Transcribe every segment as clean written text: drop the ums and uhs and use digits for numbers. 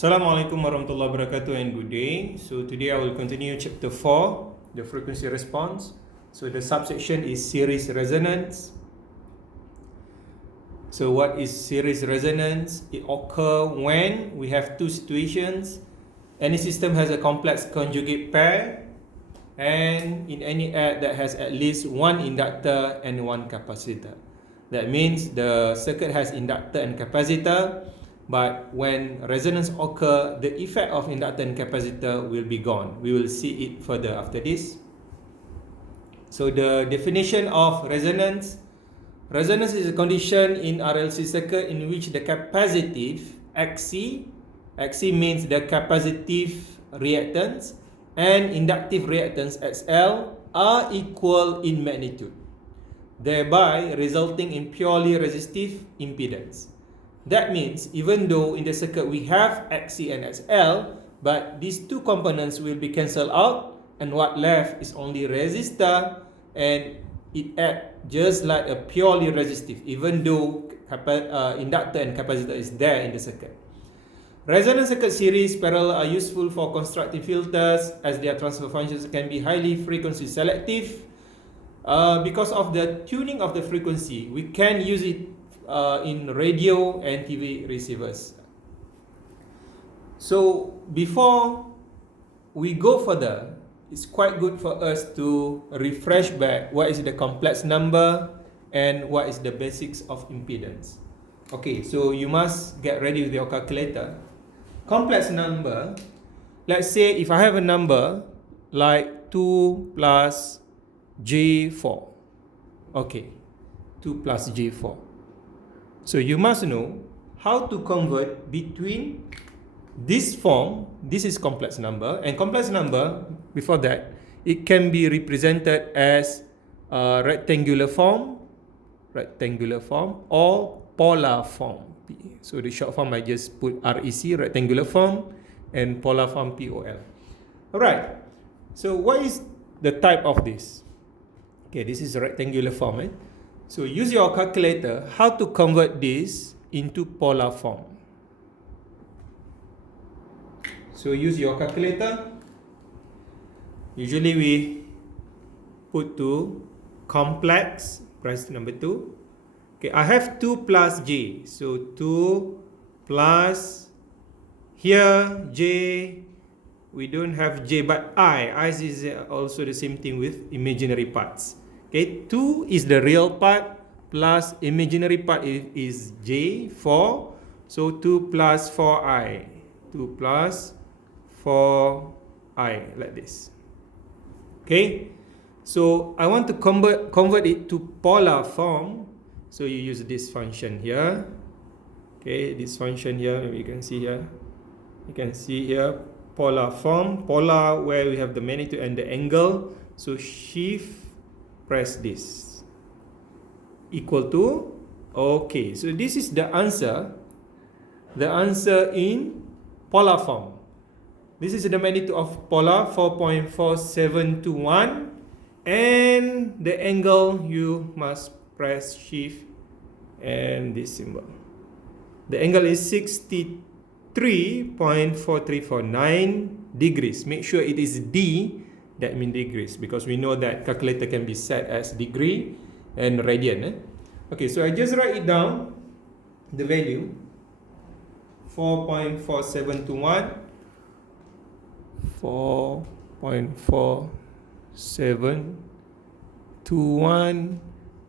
Assalamualaikum warahmatullahi wabarakatuh and good day. So today I will continue chapter 4, the frequency response. So the subsection is series resonance. So what is series resonance? It occurs when we have two situations. Any system has a complex conjugate pair, and in any add that has at least one inductor and one capacitor. That means the circuit has inductor and capacitor, but when resonance occur, the effect of inductor and capacitor will be gone. We will see it further after this. So the definition of resonance. Resonance is a condition in RLC circuit in which the capacitive XC means the capacitive reactance, and inductive reactance XL are equal in magnitude, thereby resulting in purely resistive impedance. That means even though in the circuit we have XC and XL, but these two components will be cancelled out, and what left is only resistor, and it acts just like a purely resistive, even though inductor and capacitor is there in the circuit. Resonance circuit series parallel are useful for constructing filters, as their transfer functions can be highly frequency selective. Because of the tuning of the frequency, we can use it in radio and TV receivers. So before we go further, it's quite good for us to refresh back what is the complex number and what is the basics of impedance. Okay, so you must get ready with your calculator. Complex number, let's say if I have a number like 2 plus J4. Okay, 2 plus J4. So you must know how to convert between this form. This is complex number, and complex number, before that, it can be represented as a rectangular form, or polar form. So the short form I just put REC, rectangular form, and polar form POL. Alright, so what is the type of this? Okay, this is a rectangular form. So use your calculator how to convert this into polar form. So use your calculator. Usually we put to complex, press number 2. Okay, I have 2 plus J. So 2 plus, here J, we don't have J, but I is also the same thing with imaginary parts. Okay, 2 is the real part, plus imaginary part is J, 4. So 2 plus 4I. 2 plus 4I, like this. Okay, so I want to convert it to polar form. So you use this function here. Okay, this function here, maybe you can see here. You can see here, polar form. Polar where we have the magnitude and the angle. So shift, press this. Equal to, okay, so this is the answer. The answer in polar form. This is the magnitude of polar, 4.4721. And the angle, you must press shift and this symbol. The angle is 63.4349 degrees. Make sure it is D, that means degrees, because we know that calculator can be set as degree and radian. Okay, so I just write it down, the value, 4.4721, 4.4721,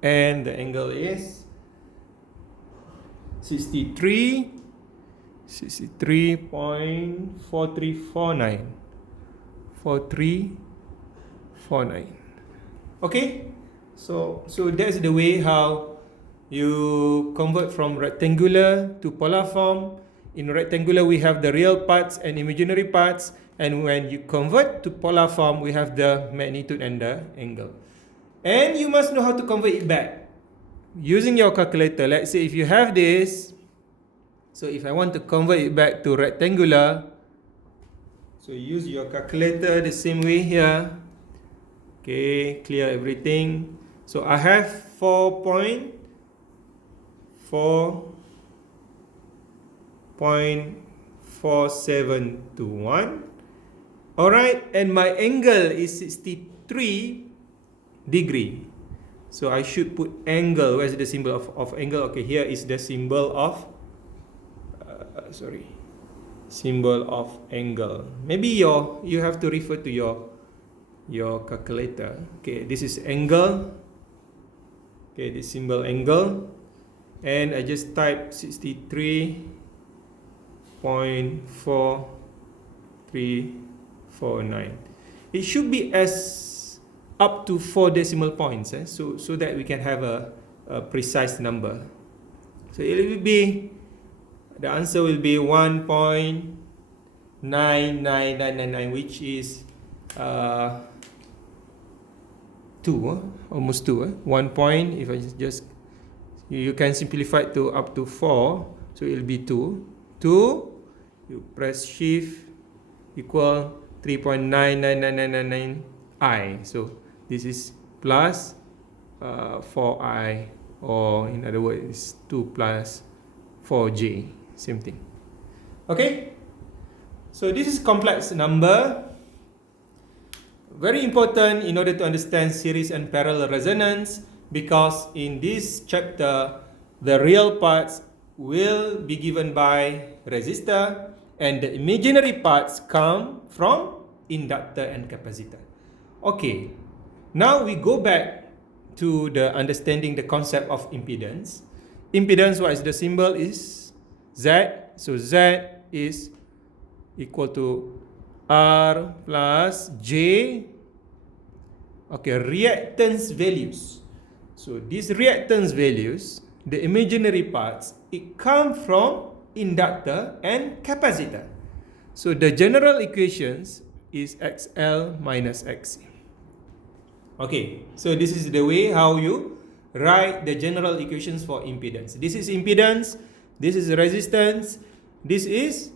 and the angle is 63.4349. 4349. Okay, so that's the way how you convert from rectangular to polar form. In rectangular we have the real parts and imaginary parts, and when you convert to polar form we have the magnitude and the angle. And you must know how to convert it back using your calculator. Let's say if you have this, so if I want to convert it back to rectangular, so use your calculator the same way here. Okay, clear everything. So I have 4.4 64721. Alright, and my angle is 63 degree. So I should put angle. Where's the symbol of angle? Okay, here is the symbol of symbol of angle. Maybe you have to refer to your calculator. Okay, this is angle. Okay, this symbol angle, and I just type 63.4349. It should be as up to 4 decimal points, so that we can have a precise number. So it will be, the answer will be 1.99999, which is 2, almost 2. 1 point, if I just, you can simplify it to up to 4, so it will be 2. 2, you press shift, equal 3.99999i. So this is plus 4i, or in other words, 2 plus 4j, same thing. Okay, so this is complex number. Very important in order to understand series and parallel resonance, because in this chapter the real parts will be given by resistor and the imaginary parts come from inductor and capacitor. Okay, now we go back to the understanding the concept of impedance. Impedance, what is the symbol, is Z. So Z is equal to R plus J. Okay, reactance values. So these reactance values, the imaginary parts, it comes from inductor and capacitor. So the general equations is XL minus XC. Okay, so this is the way how you write the general equations for impedance. This is impedance, this is resistance, this is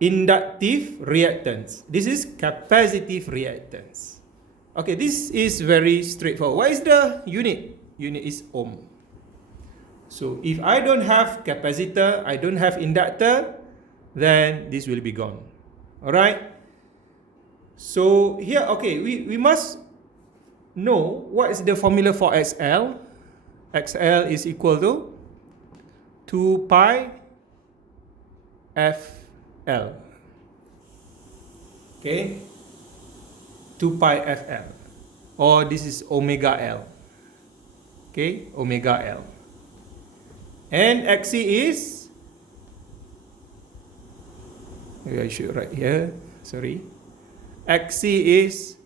inductive reactance, this is capacitive reactance. Okay, this is very straightforward. What is the unit? Unit is ohm. So if I don't have capacitor, I don't have inductor, then this will be gone. Alright? So here, okay, we must know what is the formula for XL. XL is equal to 2 pi FL. Okay? 2 pi FL, or this is omega L. Okay, omega L. And XC is, maybe I should write here, sorry. XC is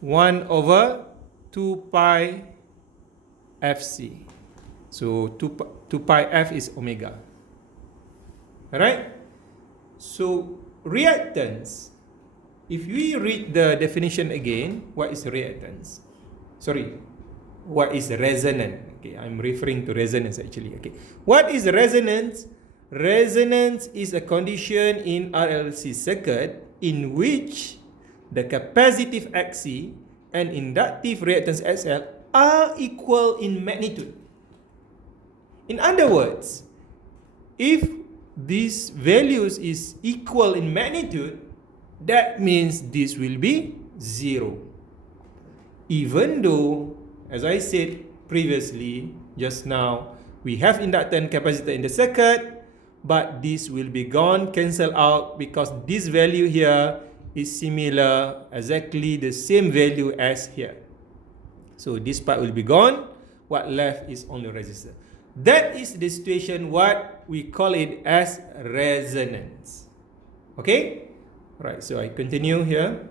1 over 2 pi FC. So 2 pi F is omega. Alright? So reactance, if we read the definition again, what is reactance? Sorry, what is resonance? Okay, I'm referring to resonance actually. Okay, what is resonance? Resonance is a condition in RLC circuit in which the capacitive XC and inductive reactance XL are equal in magnitude. In other words, if these values is equal in magnitude, that means this will be 0. Even though, as I said previously, just now, we have inductor and capacitor in the circuit, but this will be gone, cancel out, because this value here is similar, exactly the same value as here. So this part will be gone. What left is only resistor. That is the situation what we call it as resonance. Okay? Right, so I continue here.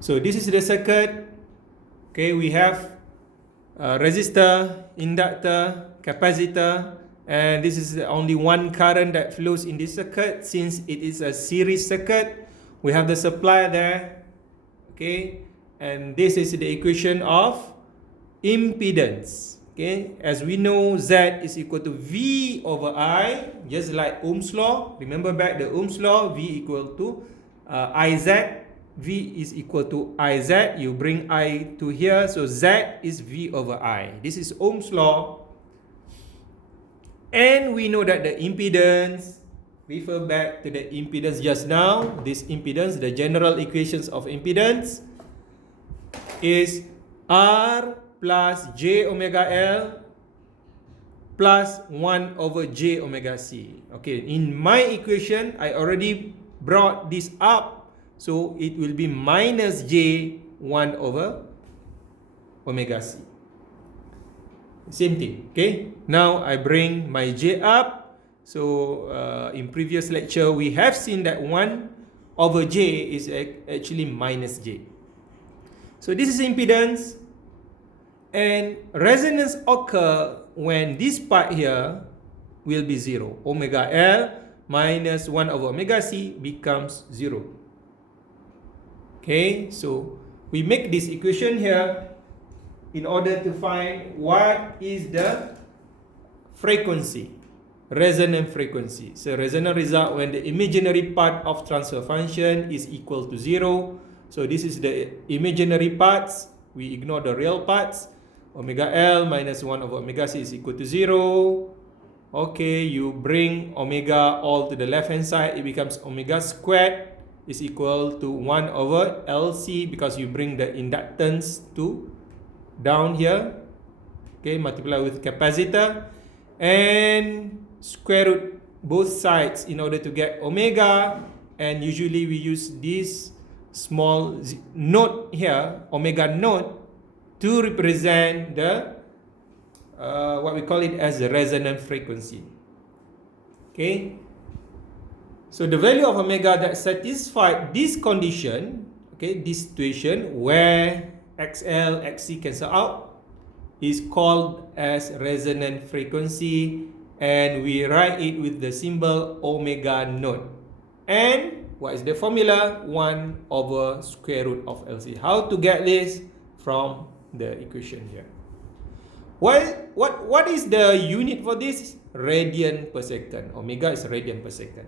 So this is the circuit. Okay, we have resistor, inductor, capacitor, and this is only one current that flows in this circuit. Since it is a series circuit, we have the supply there. Okay, and this is the equation of impedance. Okay, as we know, Z is equal to V over I, just like Ohm's law. Remember back the Ohm's law, V equal to IZ. V is equal to IZ. You bring I to here, so Z is V over I. This is Ohm's law. And we know that the impedance, refer back to the impedance just now, this impedance, the general equations of impedance is R plus J omega L plus 1 over J omega C. Okay, in my equation, I already brought this up, so it will be minus J 1 over omega C. Same thing, okay? Now I bring my J up. So in previous lecture, we have seen that 1 over J is actually minus J. So this is impedance, and resonance occur when this part here will be 0. Omega L minus 1 over omega C becomes 0. Okay, so we make this equation here in order to find what is the frequency, resonant frequency. So resonant result when the imaginary part of transfer function is equal to 0. So this is the imaginary parts. We ignore the real parts. Omega L minus 1 over omega C is equal to 0. Okay, you bring omega all to the left hand side. It becomes omega squared is equal to 1 over LC because you bring the inductance to down here. Okay, multiply with capacitor and square root both sides in order to get omega, and usually we use this small note here, omega note, to represent the what we call it as the resonant frequency. Okay, so the value of omega that satisfied this condition, okay, this situation where XL, XC cancel out, is called as resonant frequency, and we write it with the symbol omega naught. And what is the formula? 1 over square root of LC. How to get this? From the equation here. What is the unit for this? Radian per second. Omega is radian per second.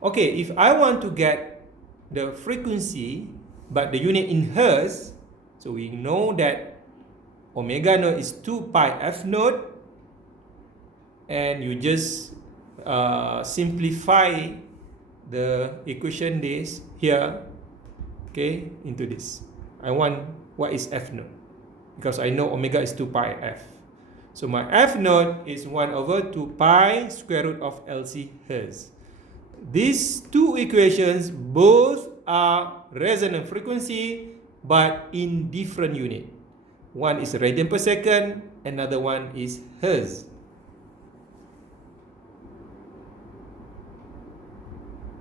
Okay, if I want to get the frequency, but the unit in hertz, so we know that omega naught is 2 pi f naught, and you just simplify the equation this here, okay, into this. I want what is f naught, because I know omega is 2 pi f. So my f naught is 1 over 2 pi square root of LC hertz. These two equations both are resonant frequency, but in different unit. One is radian per second, another one is hertz.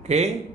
Okay,